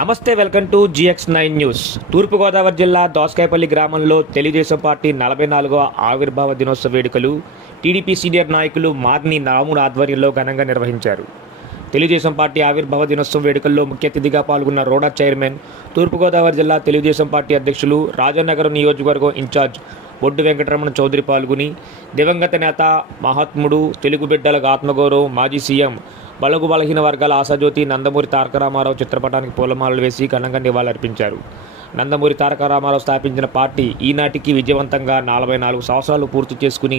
నమస్తే, welcome to GX9 news. తూర్పుగోదావరి జిల్లా దోసకాయపల్లి గ్రామంలో తూర్పుగోదావరి జిల్లా దోసకాయపల్లి గ్రామంలో తెలుగుదేశం పార్టీ 44వ ఆవిర్భావ దినోత్సవ వేడుకలు టీడీపీ సీనియర్ నాయకులు మార్ని రాముడు ఆధ్వర్యంలో ఘనంగా నిర్వహించారు. తెలుగుదేశం పార్టీ ఆవిర్భావ దినోత్సవ వేడుకల్లో ముఖ్య అతిథిగా పాల్గొన్న రోడా చైర్మన్, తూర్పుగోదావరి జిల్లా తెలుగుదేశం పార్టీ అధ్యక్షులు, రాజానగరం నియోజకవర్గం ఇన్ఛార్జ్ బొడ్డు వెంకటరమణ చౌదరి పాల్గొని దివంగత నేత, మహాత్ముడు, తెలుగు బిడ్డలకు ఆత్మగౌరవం, మాజీ సీఎం, బలగు బలహీన వర్గాల ఆశాజ్యోతి నందమూరి తారక రామారావు చిత్రపటానికి పూలమాలలు వేసి ఘనంగా నివాళులర్పించారు. నందమూరి తారక రామారావు స్థాపించిన పార్టీ ఈనాటికి విజయవంతంగా 44 సంవత్సరాలు పూర్తి చేసుకుని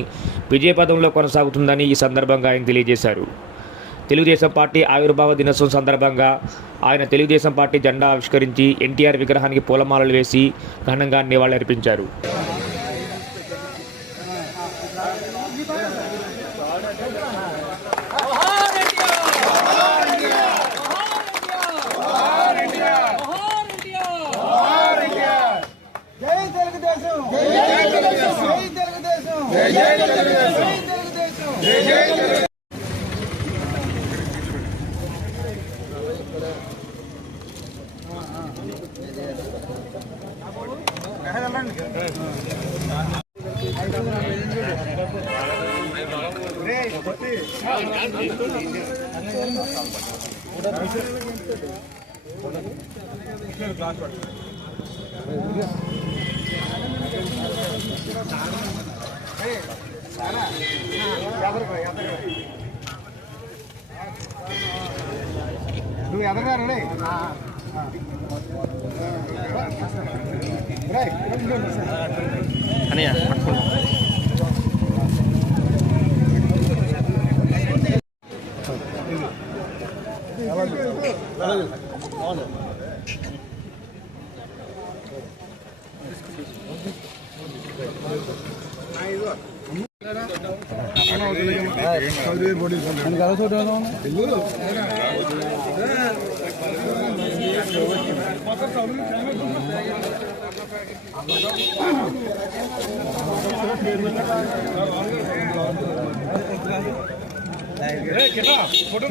విజయపథంలో కొనసాగుతుందని ఈ సందర్భంగా ఆయన తెలియజేశారు. తెలుగుదేశం పార్టీ ఆవిర్భావ దినోత్సవం సందర్భంగా ఆయన తెలుగుదేశం పార్టీ జెండా ఆవిష్కరించి ఎన్టీఆర్ విగ్రహానికి పూలమాలలు వేసి ఘనంగా నివాళులర్పించారు. నువ్వు ఎదగారండి అన్నయ్య ఫోటో